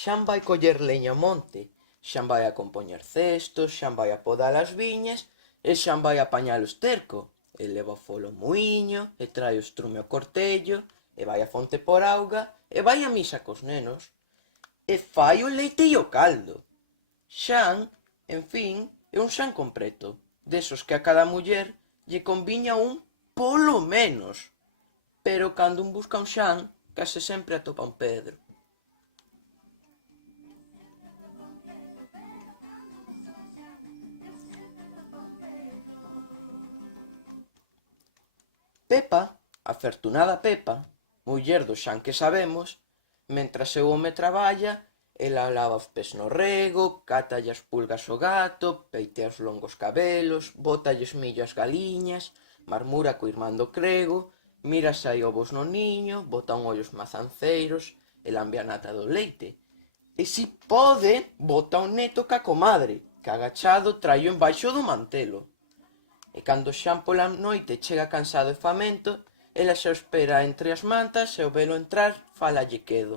Xan vai coller leña ao monte, xan vai a compoñer cestos, xan vai a podar as viñas e xan vai a apañar o esterco. E leva o folo ao muiño, e trae o estrume ao cortello, e vai a fonte por auga, e vai a misa cos nenos, e fai o leite e o caldo. Xan, en fin, é un xan completo, desos que a cada muller lle conviña un polo menos. Pero cando un busca un xan, case sempre atopa un Pedro. Pepa, afortunada Pepa, muller do Xan que sabemos, mentras seu home traballa, ela lava os pés no rego, cátalle as pulgas ao gato, peitea os longos cabelos, bótalles millo ás galiñas, marmura co irmán do crego, mira se hai ovos no niño, bota un ollo aos mazanceiros, e lambe a nata do leite. E si pode, bota un neto ca comadre, que agachado traio embaixo do mantelo. E cando Xan pola noite chega cansado e famento, ela xa o espera entre as mantas e ao velo entrar fálalle quedo.